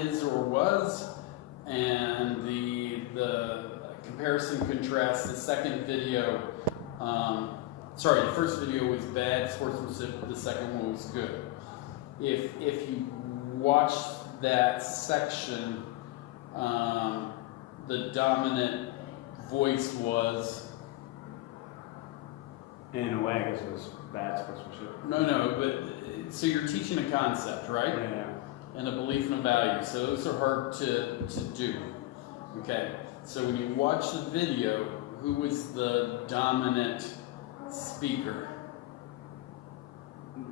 is or was, and the comparison contrast. The second video, the first video was bad sportsmanship. The second one was good. If you watch that section, the dominant voice was. In a way, I guess it was bad sportsmanship. No, but so you're teaching a concept, right? Yeah. And a belief and a value. So those are hard to do. Okay. So when you watch the video, who was the dominant speaker?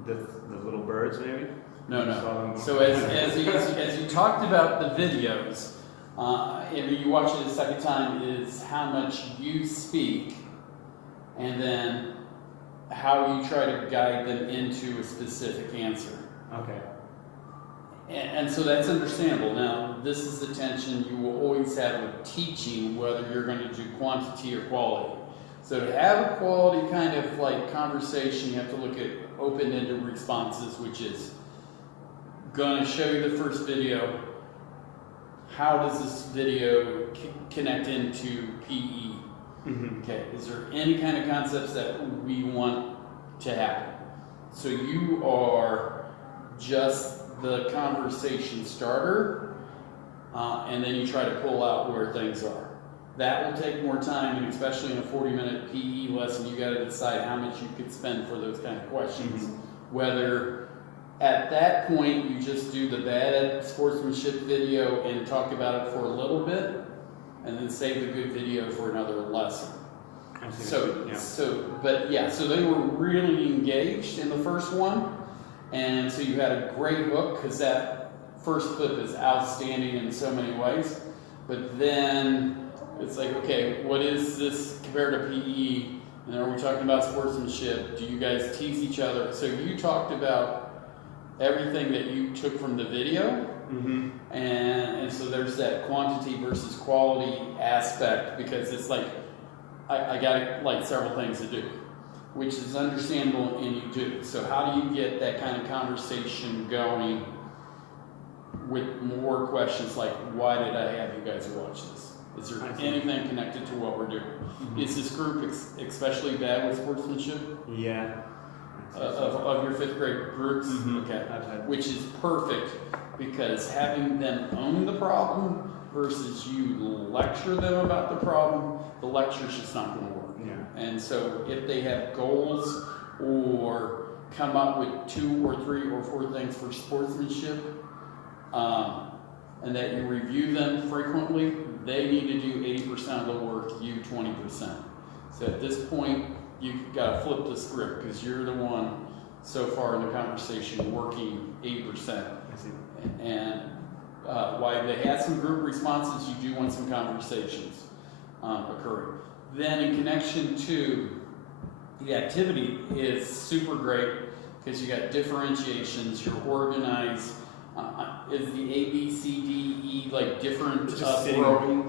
The little birds, maybe? No. So as you talked about the videos, and you watch it a second time, is how much you speak, and then how you try to guide them into a specific answer. Okay. And so that's understandable. Now, this is the tension you will always have with teaching, whether you're going to do quantity or quality. So to have a quality kind of like conversation, you have to look at open-ended responses, which is going to show you the first video. How does this video connect into PE? Mm-hmm. Okay, is there any kind of concepts that we want to happen? So you are just the conversation starter, and then you try to pull out where things are. That will take more time, and especially in a 40-minute PE lesson, you got to decide how much you could spend for those kind of questions. Mm-hmm. Whether at that point you just do the bad sportsmanship video and talk about it for a little bit, and then save the good video for another lesson. So they were really engaged in the first one, and so you had a great hook because that first clip is outstanding in so many ways. But then it's like, okay, what is this compared to PE? And are we talking about sportsmanship? Do you guys tease each other? So you talked about everything that you took from the video. Mm-hmm. And so there's that quantity versus quality aspect, because it's like I got like several things to do, which is understandable, and you do. So how do you get that kind of conversation going with more questions like, why did I have you guys watch this? Is there anything connected to what we're doing? Mm-hmm. Is this group especially bad with sportsmanship? Yeah. Of your fifth grade groups? Mm-hmm. Okay. Which is perfect, because having them own the problem versus you lecture them about the problem, the lecture's just not going to work. Yeah. And so if they have goals or come up with 2 or 3 or 4 things for sportsmanship, and that you review them frequently, they need to do 80% of the work, you 20%. So at this point, you've got to flip the script, because you're the one so far in the conversation working 80%. I see. And while they had some group responses, you do want some conversations occurring. Then in connection to the activity is super great, because you got differentiations, you're organized. Is the A, B, C, D, E like different sitting?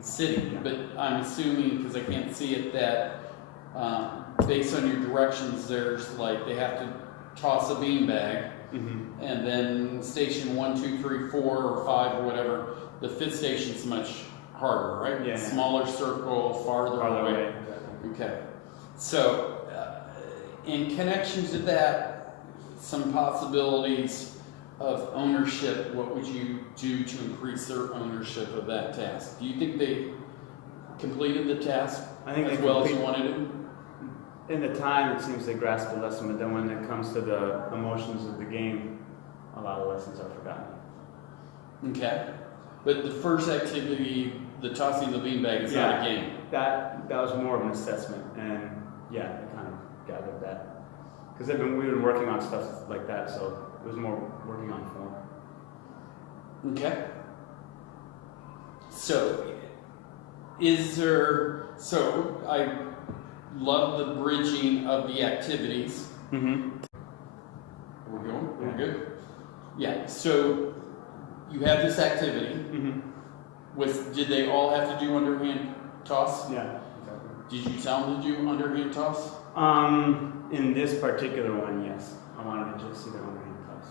Sitting, yeah. But I'm assuming, because I can't see it, that based on your directions, there's like they have to toss a beanbag, mm-hmm. and then station 1, 2, 3, 4, or 5, or whatever. The fifth station's much harder, right? Yeah. Smaller circle, farther away. Exactly. Okay. So, in connection to that, some possibilities of ownership. What would you do to increase their ownership of that task? Do you think they completed the task as well as you wanted it? In the time, it seems they grasped the lesson, but then when it comes to the emotions of the game, a lot of lessons are forgotten. Okay. But the first activity, the tossing the beanbag, is not a game. That was more of an assessment, and I kind of gathered that. Because we've been working on stuff like that, so it was more working on form. Okay. So, I love the bridging of the activities. Mm-hmm. We're going? We're good? Yeah, so you have this activity. Mm-hmm. Did they all have to do underhand toss? Yeah, exactly. Did you tell them to do underhand toss? In this particular one, yes. I wanted to just see the underhand toss.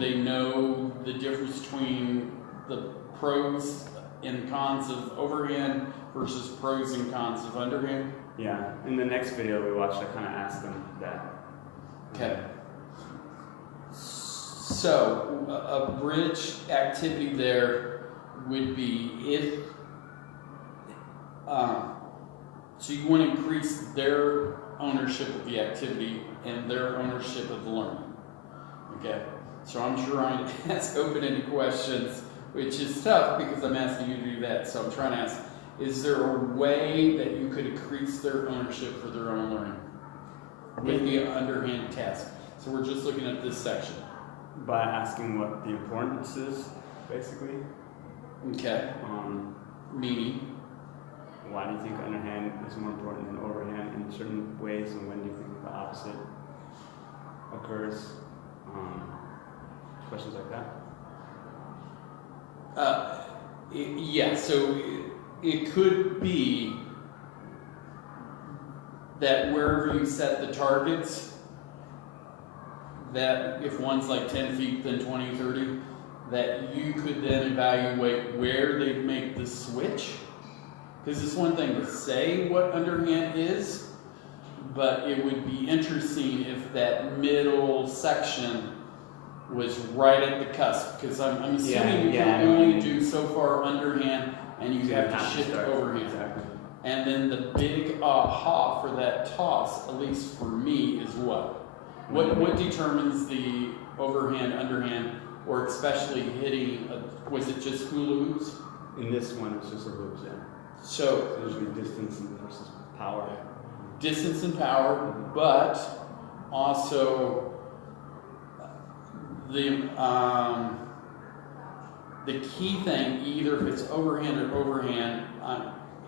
would they know the difference between the pros and cons of overhand versus pros and cons of underhand? Yeah, in the next video we watched, I kind of asked them that. Okay. So, a bridge activity there would be if, so you want to increase their ownership of the activity and their ownership of the learning. Okay, so I'm trying to ask open-ended questions, which is tough because I'm asking you to do that. So I'm trying to ask, is there a way that you could increase their ownership for their own learning with the underhand task? So we're just looking at this section. By asking what the importance is, basically. Okay. Meaning? Why do you think underhand is more important than overhand in certain ways, and when do you think the opposite occurs? Questions like that? Yeah, so it could be that wherever you set the targets, that if one's like 10 feet, then 20, 30, that you could then evaluate where they make the switch. Because it's one thing to say what underhand is, but it would be interesting if that middle section was right at the cusp. Because I'm assuming you can only do so far underhand, and you have to shift overhand. Exactly. And then the big aha for that toss, at least for me, is what? What determines the overhand, underhand, or especially hitting, was it just hula hoops? In this one, it's just a hoops, yeah. So usually distance versus power. Distance and power, but also the key thing, either if it's overhand or overhand,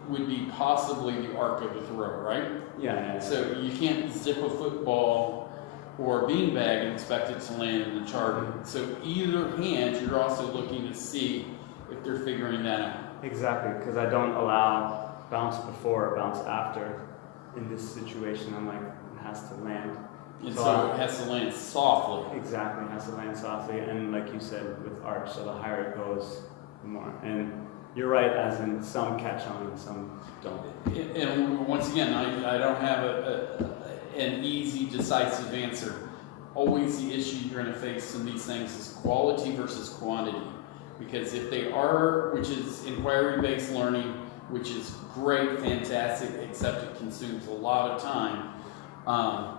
would be possibly the arc of the throw, right? Yeah. So you can't zip a football or a beanbag and expect it to land in the target. So either hand, you're also looking to see if they're figuring that out. Exactly, because I don't allow bounce before or bounce after. In this situation, I'm like, it has to land. And so it has to land softly. Exactly, it has to land softly, and like you said, with arch, so the higher it goes, the more. And you're right, as in some catch on and some don't. And once again, I don't have an easy, decisive answer. Always the issue you're going to face in these things is quality versus quantity. Because if they are, which is inquiry-based learning, which is great, fantastic, except it consumes a lot of time,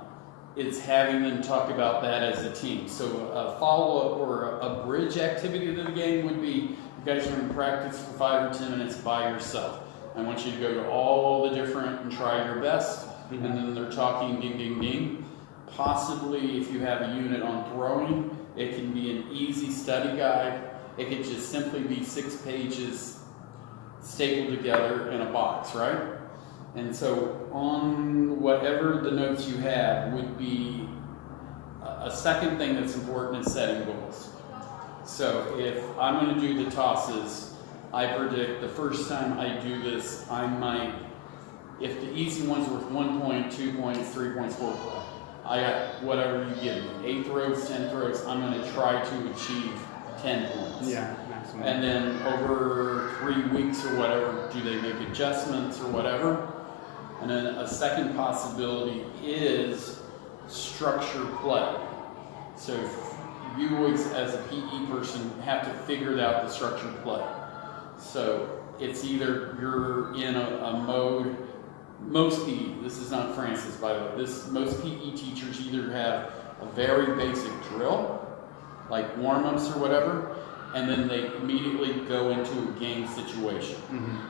it's having them talk about that as a team. So a follow-up or a bridge activity to the game would be, you guys are going to practice for 5 or 10 minutes by yourself. I want you to go to all the different and try your best, and then they're talking ding, ding, ding. Possibly if you have a unit on throwing, it can be an easy study guide. It could just simply be 6 pages stapled together in a box, right? And so on whatever the notes you have would be a second thing that's important is setting goals. So if I'm going to do the tosses, I predict the first time I do this, I might, if the easy one's worth 1 point, 2 points, 3 points, 4 points, I got whatever you give me, 8 throws, 10 throws, I'm going to try to achieve 10 points. Yeah, maximum. And then over 3 weeks or whatever, do they make adjustments or whatever? And then a second possibility is structure play. So you always, as a PE person, have to figure out the structured play. So it's either you're in a mode, most PE, this is not Francis by the way, most PE teachers either have a very basic drill, like warm-ups or whatever, and then they immediately go into a game situation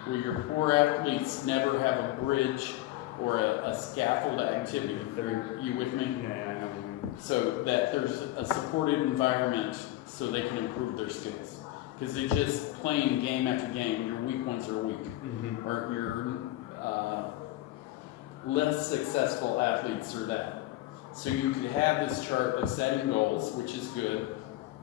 where your poor athletes never have a bridge or a scaffold activity. Are you with me? Yeah, I know what you mean. So that there's a supported environment so they can improve their skills. Because they're just playing game after game. Your weak ones are weak. Or your less successful athletes are that. So you could have this chart of setting goals, which is good,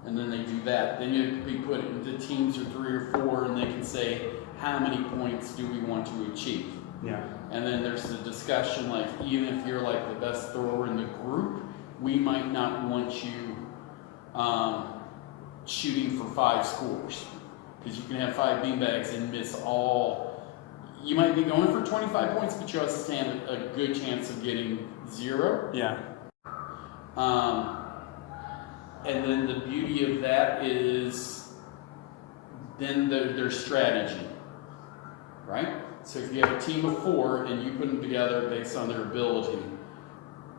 and then they do that. Then you could be put into teams of 3 or 4, and they can say, how many points do we want to achieve? Yeah. And then there's the discussion, like, even if you're like the best thrower in the group, we might not want you shooting for 5 scores. Because you can have 5 beanbags and miss all. You might be going for 25 points, but you also stand a good chance of getting 0. Yeah. And then the beauty of that is then their strategy, right? So if you have a team of 4 and you put them together based on their ability,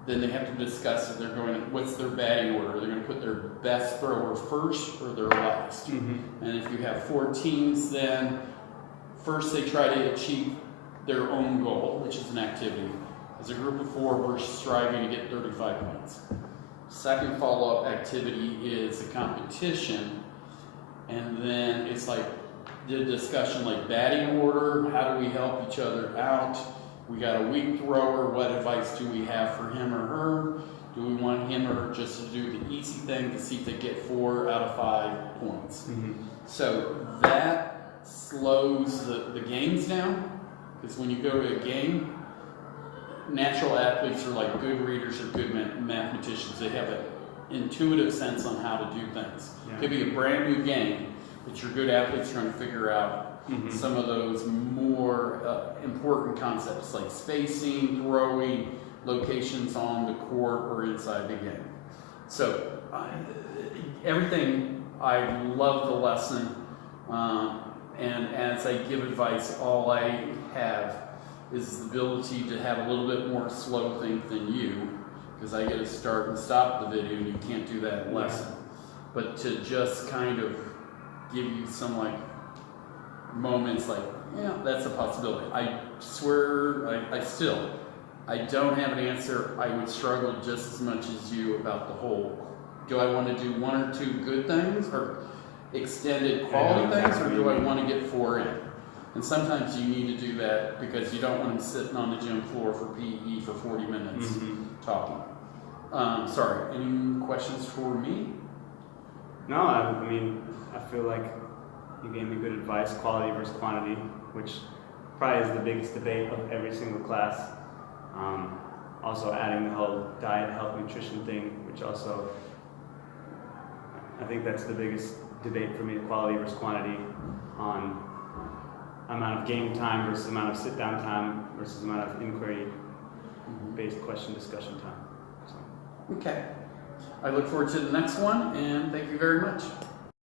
then they have to discuss if they're going to, what's their batting order. They're going to put their best thrower first or their last. Mm-hmm. And if you have 4 teams, then first they try to achieve their own goal, which is an activity. As a group of 4, we're striving to get 35 points. Second follow-up activity is a competition, and then it's like the discussion like batting order, how do we help each other out? We got a weak thrower, what advice do we have for him or her? Do we want him or her just to do the easy thing to see if they get 4 out of 5 points? Mm-hmm. So that slows the games down, because when you go to a game, natural athletes are like good readers or good mathematicians. They have an intuitive sense on how to do things. Yeah. It could be a brand new game, but you're good athletes trying to figure out some of those more important concepts like spacing, throwing, locations on the court or inside the game. So everything, I love the lesson, and as I give advice, all I have is the ability to have a little bit more slow think than you, because I get to start and stop the video and you can't do that in lesson. But to just kind of give you some like moments like, yeah, that's a possibility. I swear, I don't have an answer. I would struggle just as much as you about the whole, do I want to do 1 or 2 good things or extended quality things, or do I want to get 4 in? And sometimes you need to do that because you don't want them sitting on the gym floor for PE for 40 minutes talking. Sorry, any questions for me? No, I mean, I feel like you gave me good advice, quality versus quantity, which probably is the biggest debate of every single class. Also adding the whole diet, health, nutrition thing, which also, I think that's the biggest debate for me, quality versus quantity on amount of game time versus amount of sit-down time versus amount of inquiry-based question discussion time. So. Okay. I look forward to the next one, and thank you very much.